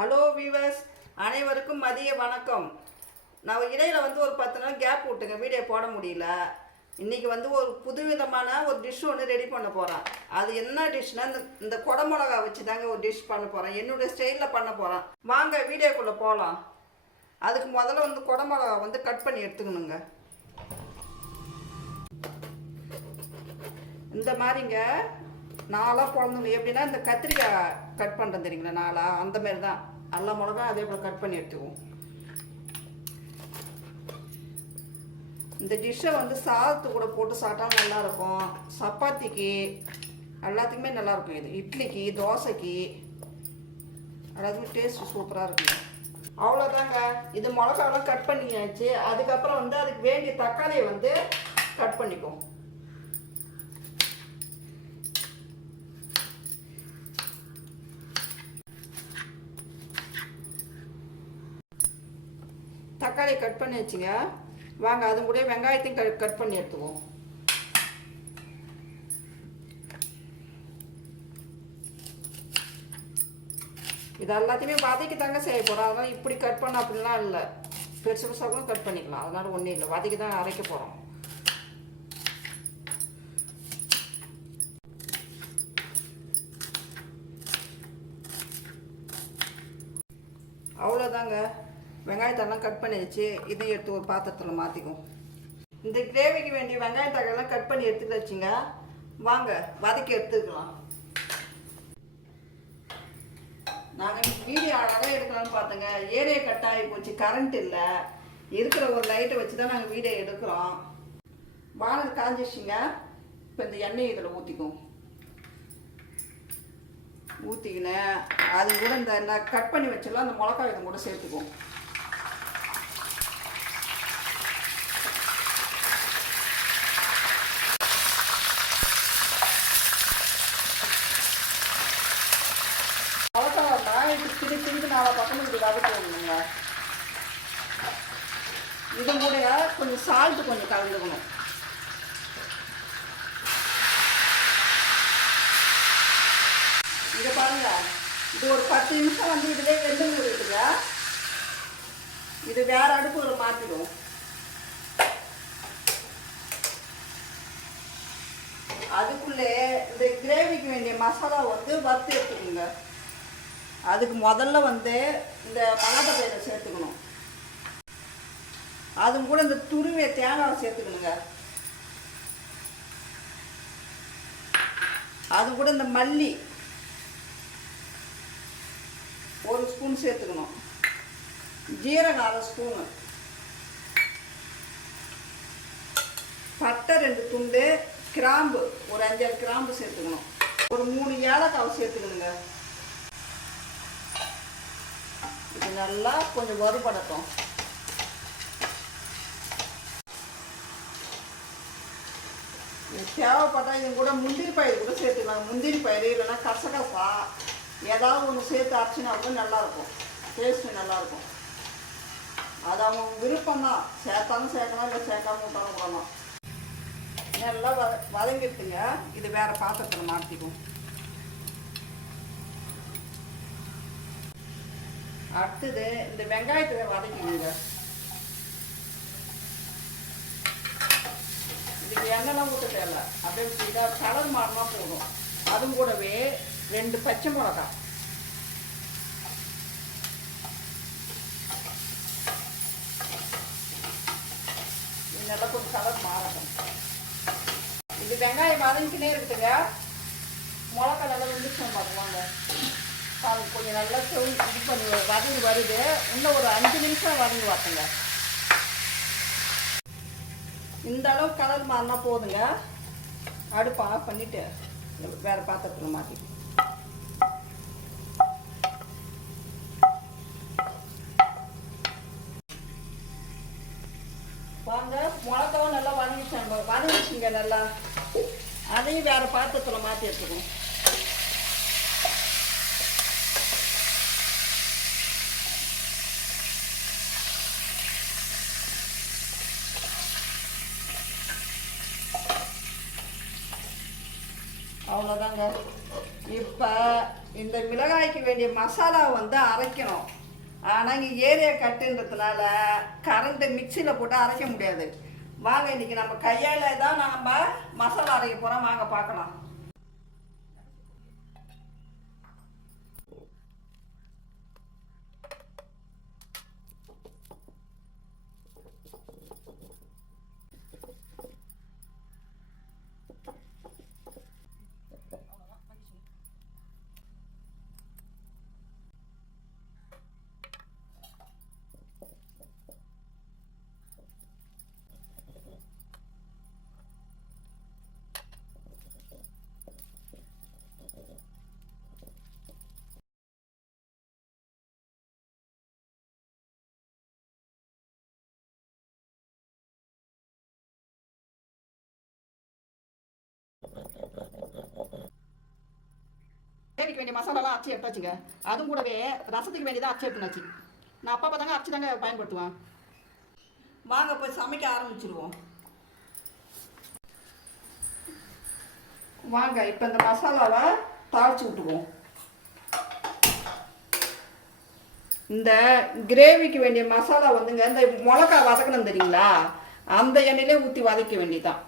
Hello viewers, அனைவருக்கும் மதிய வணக்கம். நான் இடையில் ஒரு 10 நாள் கேப் விட்டுங்க, வீடியோ போட முடியல. இன்றைக்கி ஒரு புதுவிதமான ஒரு டிஷ் ஒன்று ரெடி பண்ண போகிறேன். அது என்ன டிஷ்னால் இந்த குடமிளகா வச்சு தாங்க ஒரு டிஷ் பண்ண போகிறேன். என்னுடைய ஸ்டைலில் பண்ண போகிறேன். வாங்க வீடியோக்குள்ளே போகலாம். அதுக்கு முதல்ல குடமிளகா கட் பண்ணி எடுத்துக்கணுங்க. இந்த மாதிரிங்க நாளாக பிறந்தணும். எப்படின்னா இந்த கத்திரிக்காய் கட் பண்ணுறது தெரியுங்களா, நாளாக அந்த மாதிரி தான் எல்லா மிளகா அதே போல் கட் பண்ணி எடுத்துக்குவோம். இந்த டிஷ்ஷை சாதத்து கூட போட்டு சாப்பிட்டாலும் நல்லாயிருக்கும். சப்பாத்திக்கு எல்லாத்துக்குமே நல்லாயிருக்கும். இது இட்லிக்கு, தோசைக்கு எல்லாத்துக்குமே டேஸ்ட் சூப்பராக இருக்குங்க. அவ்வளோதாங்க. இது மிளகாலாம் கட் பண்ணியாச்சு. அதுக்கப்புறம் அதுக்கு வேண்டிய தக்காளியை கட் பண்ணிக்குவோம். தக்காளி கட் பண்ணி வச்சுங்க. வாங்க அது கூட வெங்காயத்தையும் கட் பண்ணி எடுத்துக்குவோம். இது எல்லாத்தையுமே வதக்கி தாங்க செய்ய போகிறோம். அதனால் இப்படி கட் பண்ண அப்படிலாம் இல்லை, பெருசு பெருசாக கூட கட் பண்ணிக்கலாம். அதனால் ஒன்றும் இல்லை, வதக்கி தான் அரைக்க போகிறோம். அவ்வளோதாங்க. வெங்காயத்தெல்லாம் கட் பண்ணி வச்சு இதையும் எடுத்து ஒரு பாத்திரத்தில் மாற்றிக்கும். இந்த கிரேவிக்கு வேண்டிய வெங்காயத்தெல்லாம் கட் பண்ணி எடுத்துட்டு வச்சுங்க. வாங்க வதக்கி எடுத்துக்கலாம். நாங்கள் வீடியோ அழகாக எடுக்கலாம்னு பார்த்தோங்க. ஏரியா கட் ஆகி போச்சு, கரண்ட் இல்லை. இருக்கிற ஒரு லைட்டை வச்சு தான் நாங்கள் வீடியோ எடுக்கிறோம். வானல் காஞ்சிச்சிங்க. இப்போ இந்த எண்ணெய் இதில் ஊற்றிக்கினேன். அது கூட இந்த கட் பண்ணி வச்சலாம் அந்த மிளகாய் இதை கூட சேர்த்துக்குவோம். திருப்பி நாலு பக்கம் இது வதக்கணுங்க. இது கூட கொஞ்சம் சால்ட்டு கொஞ்சம் கலந்துக்கணும். இதை பாருங்க, இது ஒரு 10 நிமிஷம் இதிலே வெந்துங்க இருக்குங்க. இது வேற அடுப்பு மாற்றிடும். அதுக்குள்ளே இந்த கிரேவிக்கு வேண்டிய மசாலா வறுத்து எடுத்துக்கோங்க. அதுக்கு முதல்ல இந்த மல்லாட்டை பயிரை சேர்த்துக்கணும். அது கூட இந்த துருவிய தேங்காவை சேர்த்துக்கணுங்க. அது கூட இந்த மல்லி 1 ஸ்பூன் சேர்த்துக்கணும். ஜீரகம் 1/2 ஸ்பூனு, பட்டை 2 துண்டு, கிராம்பு ஒரு 5-6 கிராம்பு சேர்த்துக்கணும். ஒரு 3 ஏலக்காவை சேர்த்துக்கணுங்க. இது நல்லா கொஞ்சம் வறுபடட்டும். தேவைப்பட்டா இது கூட முந்திரி பயிர் கூட சேர்த்துக்கலாம். முந்திரி பயிர் இல்லைன்னா கசகசா ஏதாவது ஒன்று சேர்த்து அரைச்சினா கூட நல்லாயிருக்கும். டேஸ்ட்டு நல்லாயிருக்கும். அது அவங்க விருப்பம்தான். சேர்த்தாலும் சேர்க்கலாம், இல்லை சேர்க்காம விட்டாலும் விடலாம். நல்லா வதங்கிடுதுங்க. இது வேறு பாத்திரத்தில் மாற்றிக்கும். அடுத்தது இந்த வெங்காயத்தை வதக்கிடுங்க. இதுக்கு எண்ணெய்லாம் ஊற்ற தேவை. அப்படியே இதாக கலர் மாறினா போதும். அதுவும் கூடவே 2 பச்சை மிளகா, இது நல்லா கொஞ்சம் கலர் மாறட்டும். இது வெங்காயம் வதங்கினே இருக்குதுங்க. மிளகா நல்லா வெந்துச்சு பார்த்துவாங்க. கொஞ்சம் நல்லா இது பண்ணி வதங்கி வருது. இன்னும் ஒரு 5 நிமிஷம் வதங்கி பார்த்துங்க. இந்த அளவு கலர் மாறினா போதுங்க. அடுப்பு ஆஃப் பண்ணிவிட்டு வேறு பாத்திரத்தில் மாற்றிட்டு வாங்க. மிளகாவும் நல்லா வதங்கிச்சுங்க. நல்லா அதையும் வேறு பாத்திரத்தில் மாற்றி எடுத்துக்கணும். அவ்வளோதாங்க. இப்போ இந்த மிளகாய்க்கு வேண்டிய மசாலா வந்து அரைக்கணும். ஆனால் இங்கே ஏரியா கட்டுன்றதுனால கரண்ட்டு மிக்சியில் போட்டு அரைக்க முடியாது. வாங்க இன்றைக்கி நம்ம கையால் தான் நம்ம மசாலா அரைக்க போகிறோம். வாங்க பார்க்கலாம். கிரேவிக்கு வேண்டிய மசாலாலாம் அரைச்சி எடுத்தாச்சுங்க. அதுவும் கூடவே ரசத்துக்கு வேண்டியதாக அரைச்சி எடுத்துனாச்சு. நான் அப்பா தாங்க அரைச்சி தாங்க பயன்படுத்துவேன். வாங்க போய் சமைக்க ஆரம்பிச்சிருவோம். வாங்க இப்போ இந்த மசாலாவை தாளிச்சு விட்டுக்குவோம். இந்த கிரேவிக்கு வேண்டிய மசாலா வந்துங்க இந்த மிளகா வதக்கணும் தெரியுங்களா, அந்த எண்ணெயிலே ஊற்றி வதக்க வேண்டியதான்.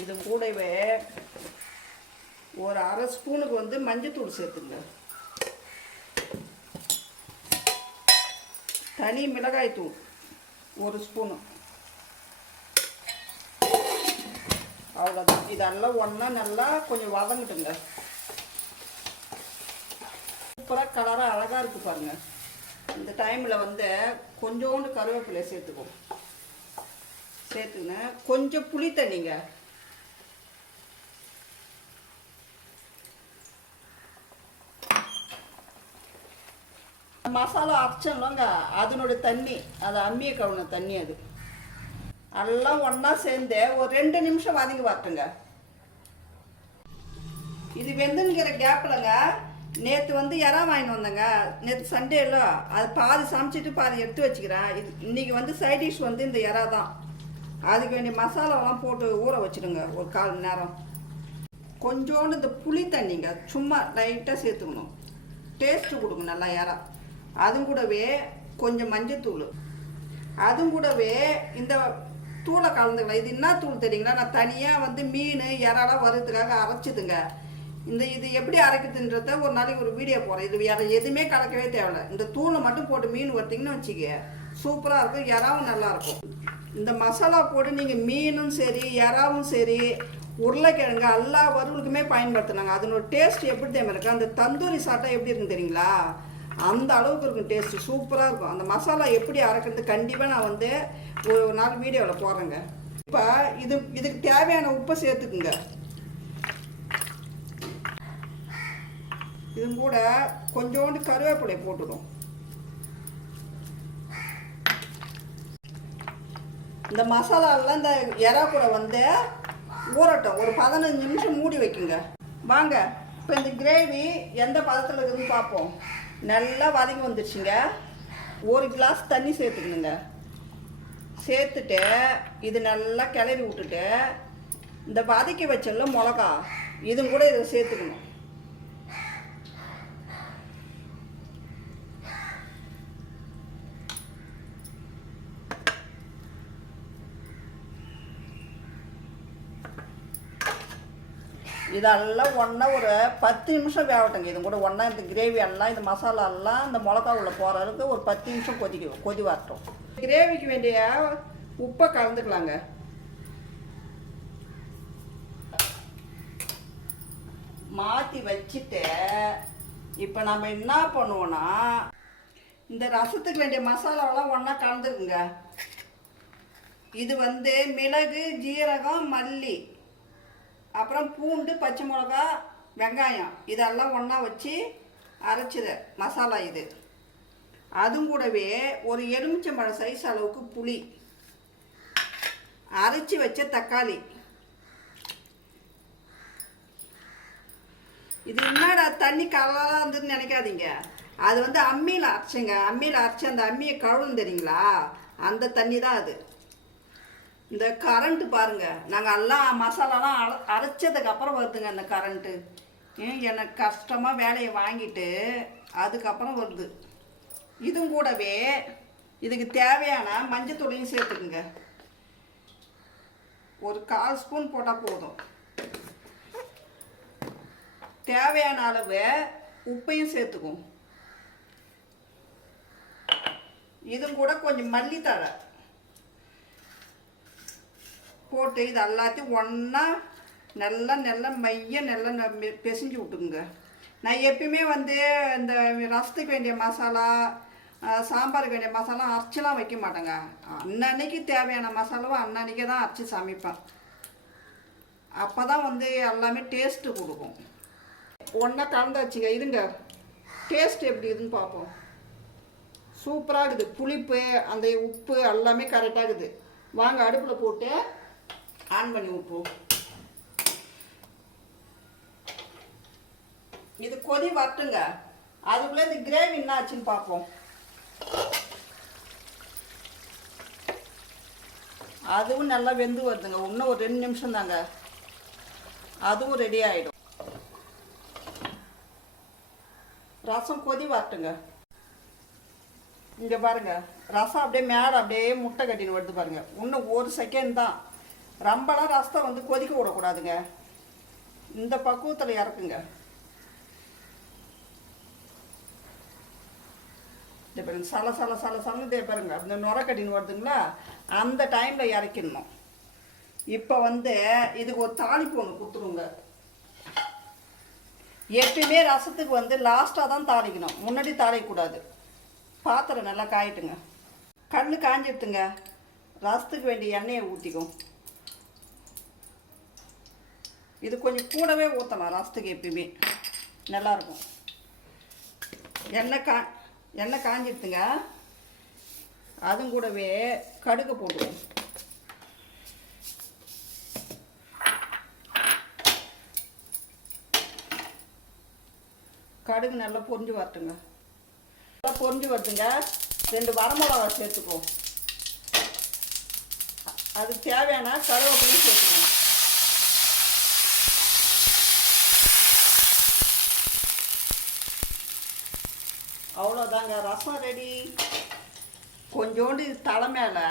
இது கூடவே ஒரு அரை ஸ்பூனுக்கு வந்து மஞ்சத்தூள் சேர்த்துங்க. தனி மிளகாய் தூள் ஒரு ஸ்பூனு. அவ்வளோதான். இதெல்லாம் ஒன்றா நல்லா கொஞ்சம் வதங்கட்டுங்க. சூப்பராக கலராக அழகாக இருக்குது பாருங்கள். இந்த டைமில் வந்து கொஞ்சோண்டு கருவேப்பிலை சேர்த்துக்குவோம். சேர்த்துக்கினேன் கொஞ்சம் புளி தண்ணிங்க. மசாலா அரைச்சோம்லங்க அதனுடைய தண்ணி, அது அம்மியை கவுன தண்ணி. அது எல்லாம் ஒன்றா சேர்ந்து ஒரு 2 நிமிஷம் வதங்கி வரட்டுங்க. இது வெந்துங்கிற கேப்பில்ங்க நேற்று வந்து இறா வாங்கிட்டு வந்தேங்க. நேற்று சண்டேல அது பாதி சமைச்சிட்டு பாதி எடுத்து வச்சுக்கிறேன். இது இன்றைக்கி வந்து சைட் டிஷ் வந்து இந்த இறா தான். அதுக்கு வேண்டிய மசாலாவெல்லாம் போட்டு ஊற வச்சுடுங்க ஒரு 1/4 மணி நேரம். கொஞ்சோண்டு இந்த புளி தண்ணிங்க சும்மா லைட்டாக சேர்த்துக்கணும். டேஸ்ட்டு கொடுங்க நல்லா இறா. அதுவும் கூடவே கொஞ்சம் மஞ்சத்தூள், அதுவும் கூடவே இந்த தூளை கலந்துக்கலாம். இது என்ன தூள் தெரியுங்களா, நான் தனியாக வந்து மீன் இறாலாம் வறுக்கிறதுக்காக அரைச்சிதுங்க. இது எப்படி அரைக்குதுன்றத ஒரு நாளைக்கு ஒரு வீடியோ போகிறேன். இது வேறு எதுவுமே கலக்கவே தேவையில்லை. இந்த தூளை மட்டும் போட்டு மீன் வறுத்திங்கன்னு வச்சுக்க சூப்பராக இருக்கும். இறாவும் நல்லாயிருக்கும். இந்த மசாலா போட்டு நீங்கள் மீனும் சரி இறாவும் சரி உருளைக்கிழங்கு எல்லா வறுவலுக்குமே பயன்படுத்தினாங்க. அதனோட டேஸ்ட் எப்படி தெரியுமா இருக்குது, அந்த தந்தூரி சாப்பிட்டா எப்படி இருக்குன்னு தெரியுங்களா, அந்த அளவுக்கு இருக்கும். டேஸ்ட்டு சூப்பராக இருக்கும். அந்த மசாலா எப்படி அரைக்கிறது கண்டிப்பாக நான் வந்து ஒரு நாள் வீடியோவில் போடுறேங்க. இப்போ இதுக்கு தேவையான உப்பை சேர்த்துக்குங்க. இது கூட கொஞ்சோண்டு கருவேப்பிலை போட்டுடும். இந்த மசாலாவெல்லாம் இந்த இறா கூட வந்து ஊறட்டும். ஒரு 15 நிமிஷம் மூடி வைக்குங்க. வாங்க இப்போ இந்த கிரேவி எந்த பதத்தில் இருக்குதுன்னு பார்ப்போம். நல்லா வதங்கி வந்துடுச்சுங்க. 1 கிளாஸ் தண்ணி சேர்த்துக்கணுங்க. சேர்த்துட்டு இது நல்லா கிளறி விட்டுட்டு இந்த வதக்கி வச்சல மிளகா இதுவும் கூட இதை சேர்த்துக்கணும். இதெல்லாம் ஒன்றா ஒரு 10 நிமிஷம் வேகட்டுங்க. இது கூட ஒன்றா இந்த கிரேவி எல்லாம் இந்த மசாலா எல்லாம் இந்த மிளகா உள்ள போகிற அளவுக்கு ஒரு 10 நிமிஷம் கொதி வரட்டும். கிரேவிக்கு வேண்டிய உப்பை கலந்துக்கலாங்க. மாற்றி வச்சுட்டு இப்போ நம்ம என்ன பண்ணுவோன்னா இந்த ரசத்துக்கு வேண்டிய மசாலாவெல்லாம் ஒன்றா கலந்துக்குங்க. இது வந்து மிளகு, ஜீரகம், மல்லி, அப்புறம் பூண்டு, பச்சை மிளகா, வெங்காயம் இதெல்லாம் ஒன்றா வச்சு அரைச்சிது மசாலா இது. அதுவும் கூடவே ஒரு எலுமிச்சம்பழம் சைஸ் அளவுக்கு புளி, அரைச்சி வச்ச தக்காளி. இது என்னடா தண்ணி கலராக இருந்ததுன்னு நினைக்காதீங்க. அது வந்து அம்மியில் அரைச்சிங்க. அம்மியில் அரைச்சி அந்த அம்மியை கழுவுன்னு தெரியுங்களா, அந்த தண்ணி தான் அது. இந்த கரண்ட்டு பாருங்கள், நாங்கள் எல்லாம் மசாலாலாம் அரைச்சதுக்கப்புறம் வருதுங்க அந்த கரண்ட்டு. எனக்கு கஷ்டமாக வேலையை வாங்கிட்டு அதுக்கப்புறம் வருது. இதுவும் கூடவே இதுக்கு தேவையான மஞ்சத்தூளையும் சேர்த்துக்குங்க. ஒரு 1/4 ஸ்பூன் போட்டால் போதும். தேவையான அளவு உப்பையும் சேர்த்துக்கும். இதுவும் கூட கொஞ்சம் மல்லித்தழை போட்டு இது எல்லாத்தையும் ஒன்றா நல்லா நல்லா பிசைஞ்சு விட்டுக்குங்க. நான் எப்பயுமே வந்து இந்த ரசத்துக்கு வேண்டிய மசாலா, சாம்பாருக்கு வேண்டிய மசாலா அரைச்சிலாம் வைக்க மாட்டேங்க. அன்னன்னைக்கு தேவையான மசாலாவை அன்னன்னைக்கே தான் அரைச்சி சமைப்பேன். அப்போ தான் வந்து எல்லாமே டேஸ்ட்டு கொடுக்கும். ஒன்றா கலந்து வச்சுங்க. இருங்க, டேஸ்ட் எப்படி இருக்குதுன்னு பார்ப்போம். சூப்பராக இருக்குது. புளிப்பு, அந்த உப்பு எல்லாமே கரெக்டாக இருக்குது. வாங்க அடுப்பில் போட்டு ஆன் பண்ணி விட்டுருவோம். இது கொதி வரட்டுங்க. அதுக்குள்ளே இந்த கிரேவி என்ன ஆச்சுன்னு பார்ப்போம். அதுவும் நல்லா வெந்து வருதுங்க. இன்னும் ஒரு 2 நிமிஷம் தாங்க, அதுவும் ரெடி ஆகிடும். ரசம் கொதி வரட்டுங்க. இங்கே பாருங்க, ரசம் அப்படியே மேலே அப்படியே முட்டை கட்டின்னு வருது பாருங்க. இன்னும் 1 செகண்ட் தான். ரொம்பலாம் ரசத்தை வந்து கொதிக்க விடக்கூடாதுங்க. இந்த பக்குவத்தில் இறக்குங்க. இதே பாருங்க, சலன்னு இதே பாருங்க, அந்த நுர கட்டின்னு வருதுங்களா, அந்த டைமில் இறக்கிடணும். இப்போ வந்து இதுக்கு ஒரு தாளிப்பு ஒன்று கொடுத்துருங்க. எப்பயுமே ரசத்துக்கு வந்து லாஸ்ட்டாக தான் தாளிக்கணும், முன்னாடி தாளிக்கக்கூடாது. பாத்திரம் நல்லா காயிட்டுங்க. கல் காஞ்சிடுத்துங்க. ரசத்துக்கு வேண்டிய எண்ணெயை ஊற்றிக்கும். இது கொஞ்சம் கூடவே ஊற்றலாம் ரசத்துக்கு, எப்பயுமே நல்லாயிருக்கும். எண்ணெய் காஞ்சிடுத்துங்க. அதுவும் கூடவே கடுகு போட்டுவோம். கடுகு நல்லா பொரிஞ்சு வரட்டுங்க. நல்லா பொரிஞ்சு வருதுங்க. 2 வரமிளகா சேர்த்துக்குவோம். அதுக்கு தேவையான கருவேப்பிலையும் சேர்த்துக்கணும். அவ்வளோதாங்க, ரசம் ரெடி. கொஞ்சோண்டு தலை மேலே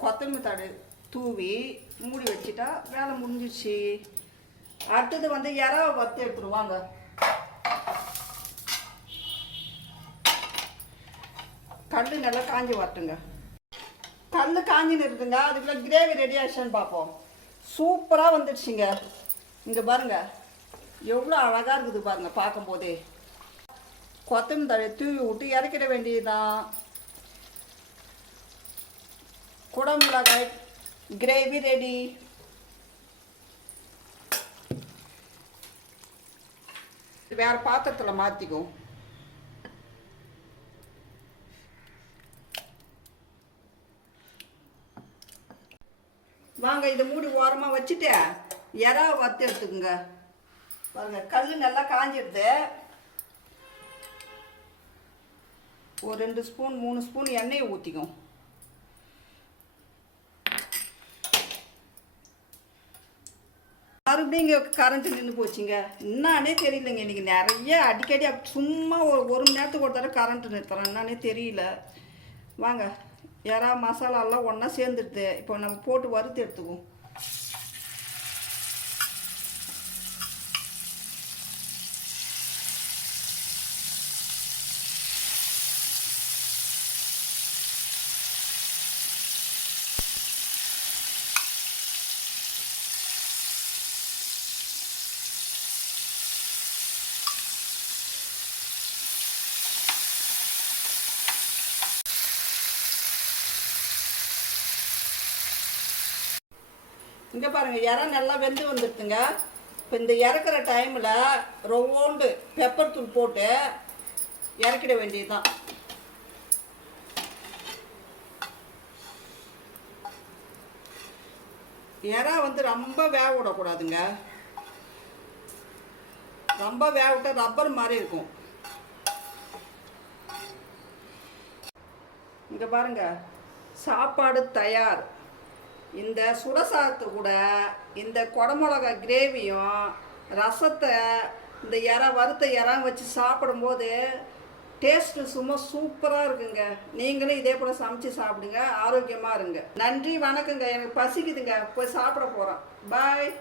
கொத்தமல்லி தழை தூவி மூடி வச்சுட்டா வேலை முடிஞ்சிச்சு. அடுத்தது வந்து இறாவை வறுத்து எடுத்துருவாங்க. கல் நல்லா காஞ்சி வரட்டுங்க. கல் காஞ்சின்னு இருக்குங்க. அதுக்குள்ள கிரேவி ரெடி ஆயிடுச்சான்னு பார்ப்போம். சூப்பராக வந்துடுச்சுங்க. இங்கே பாருங்கள், எவ்வளோ அழகாக இருக்குது பாருங்கள் பார்க்கும்போதே. கொத்தமல்லி தழை தூவி விட்டு இறக்கிட வேண்டியதுதான். குடமிளகாய் கிரேவி ரெடி. வேறு பாத்திரத்தில் மாற்றிக்கும். வாங்க, இதை மூடி ஓரமாக வச்சுட்டு இறாவை வறுத்து எடுத்துக்குங்க. பாருங்க, கல் நல்லா காஞ்சிடுது. ஒரு 2 ஸ்பூன் 3 ஸ்பூன் எண்ணெயை ஊற்றிக்கும். மறுபடியும் இங்கே கரண்ட்டு நின்று போச்சுங்க. என்னானே தெரியலங்க. இன்றைக்கி நிறைய அடிக்கடி சும்மா ஒரு மணி நேரத்துக்கு ஒரு தடவை கரண்ட்டு நிறுத்துறேன். என்னானே தெரியல. வாங்க, இறா மசாலாலாம் ஒன்றா சேர்ந்துடுது. இப்போ நம்ம போட்டு வறுத்து எடுத்துக்குவோம். இங்கே பாருங்கள், இறா நல்லா வெந்து வந்துடுதுங்க. இப்போ இந்த இறக்குற டைமில் ரொவோண்டு பெப்பர் தூள் போட்டு இறக்கிட வேண்டியது தான். இறா வந்து ரொம்ப வேக விடக்கூடாதுங்க. ரொம்ப வேக விட்டால் ரப்பர் மாதிரி இருக்கும். இங்கே பாருங்கள், சாப்பாடு தயார். இந்த சுடசாதத்து கூட இந்த குடமிளகா கிரேவியும் ரசத்தை இந்த வறுத்த இறா வச்சு சாப்பிடும்போது டேஸ்ட்டு சும்மா சூப்பராக இருக்குங்க. நீங்களும் இதே போல் சமைச்சு சாப்பிடுங்க, ஆரோக்கியமாக இருங்க. நன்றி, வணக்கங்க. எனக்கு பசிக்குதுங்க, போய் சாப்பிட போகிறோம். பாய்.